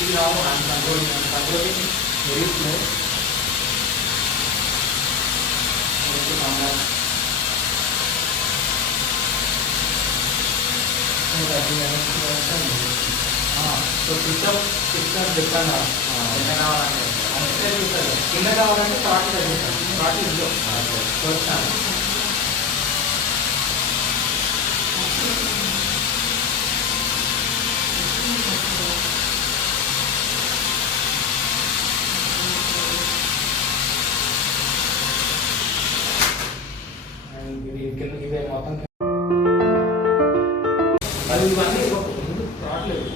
See now I'm controlling very slow. So system different కింద కావాలంటే start ఇంట్లో వచ్చాను. ఇవే మొత్తం అది ఇవన్నీ ముందు రావట్లేదు.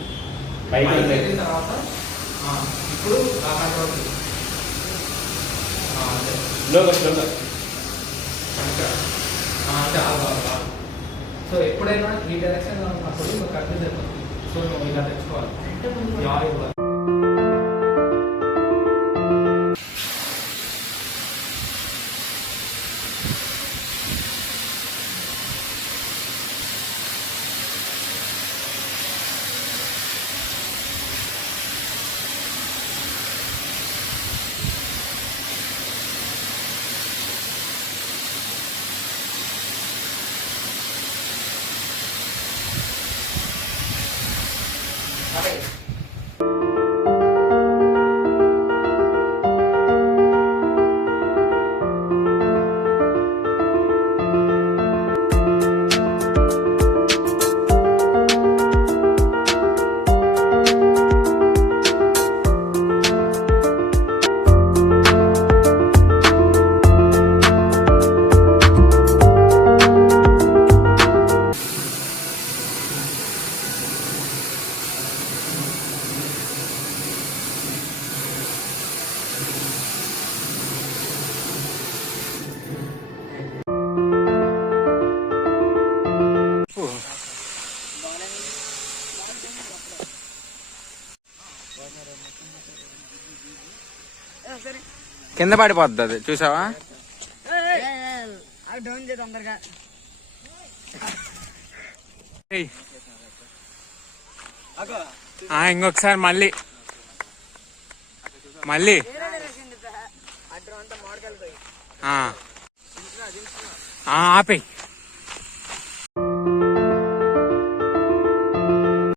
అయిన తర్వాత ఇప్పుడు అంటే సో ఎప్పుడైనా ఈ డైరెక్షన్ ఉన్నప్పుడు నువ్వు కరెక్ట్ చేస్తావు. సో నువ్వు ఇలా తెచ్చుకోవాలి. కింద పడిపోద్ది అది చూసావా. ఇంకొకసారి మళ్ళీ ఆపేయి.